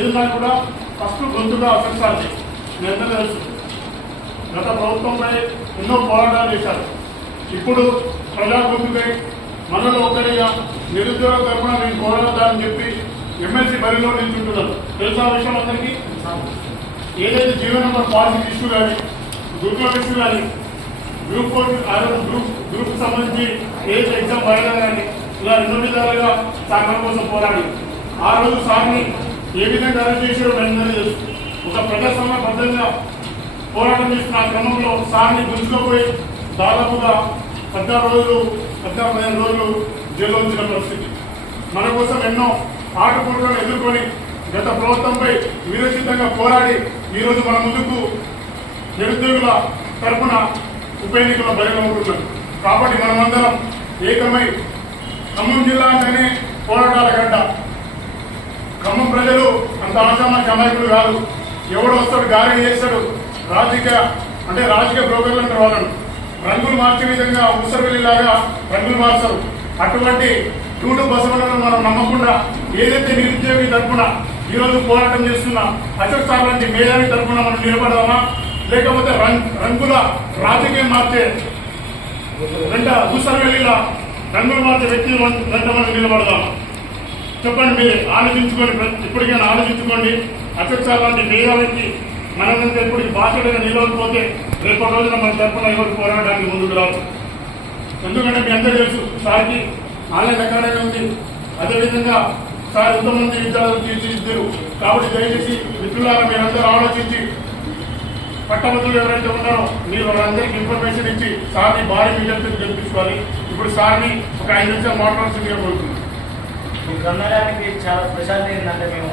ఏదన్నా కూడా ఫస్ట్ గొంతుగా అసెన్సాలి. మీ అందరూ తెలుసు, గత ప్రభుత్వంపై ఎన్నో పోరాటాలు చేశారు. ఇప్పుడు ప్రజా గొంతుకై మనలో ఒకరిగా నిరుద్యోగ తరఫున నేను పోరాడతానని చెప్పి ఎమ్మెల్సీ బరిలో నిల్చుంటున్నారు. తెలుసా విషయం అందరికీ? ఏదైతే జీవో నెంబర్ పాలసీ ఇష్యూ కానీ, గ్రూప్ ఆఫ్ ఇష్యూ కానీ, గ్రూప్ గ్రూప్ సంబంధించి ఏదైతే ఎగ్జామ్ వాయిదా కానీ, ఇలా ఎన్నో విధాలుగా సాగరం కోసం పోరాడి ఆ రోజు సార్ని ఏ విధంగా అరెస్ట్ చేసారో అందరికీ తెలుసు. ఒక ప్రజాస్వామ్యబద్ధంగా పోరాటం చేస్తున్న క్రమంలో సార్ని గుంజుకుపోయి దాదాపుగా 15 రోజులు జైల్లో ఉంచిన పరిస్థితి. మన కోసం ఎన్నో ఆటపోట్లను ఎదుర్కొని గత ప్రభుత్వంపై విరోచితంగా పోరాడి ఈరోజు మన ముందుకు నిరుద్యోగుల తరఫున ఉప ఎన్నికల బరిలో ఉంటున్నారు. కాబట్టి మనమందరం ఏకమై ఖమ్మం జిల్లా అంటేనే పోరాటాల గడ్డ. ఖమ్మం ప్రజలు అంత ఆశామాషి అమాయకులు కాదు. ఎవడు వస్తాడు, గాలి చేస్తాడు, రాజకీయ బ్రోకర్లు అంటారు. వాళ్ళను రంగులు మార్చే విధంగా ఉసరవెల్లిలాగా రంగులు మార్చారు. అటువంటి టూటు బసవలను మనం నమ్మకుండా ఏదైతే నిరుద్యోగి తరఫున ఈరోజు పోరాటం చేస్తున్న అశోక్ సార్ లాంటి మేధావి తరఫున మనం నిలబడదామా, లేకపోతే రంగుల రాజకీయం మార్చే ఉసరవెల్లిలా రంగులు మార్చే వ్యక్తి వెంట మనం నిలబడదామా? చెప్పండి. మీరు ఆలోచించుకోండి, ఇప్పటికైనా ఆలోచించుకోండి. అశోక్ సార్ లాంటి మేధావికి మనమంతా ఇప్పటికి బాధ్యతగా నిలవకపోతే రేపటి రోజున మన తరఫున ఎవరు పోరాడడానికి ముందుకు రాదు. ఎందుకంటే మీ అందరూ తెలుసు, సార్కి ఆన్లైన్ అకాడమీ ఉంది. అదేవిధంగా సార్ ఎంతమంది విద్యార్థులు తీర్చిదిద్దారు. కాబట్టి దయచేసి మిత్రులారా మీరందరూ ఆలోచించి పట్టభద్రులు ఎవరైతే ఉన్నారో మీరు వాళ్ళందరికీ ఇన్ఫర్మేషన్ ఇచ్చి సార్ని భారీ విద్యార్థులు గెలిపించుకోవాలి. ఇప్పుడు సార్ని ఒక 5 నిమిషాలు మాట్లాడాల్సిందిగా కోరుతున్నాను. ఈ గమనానికి చాలా ప్రశాంతంగా ఏంటంటే మేము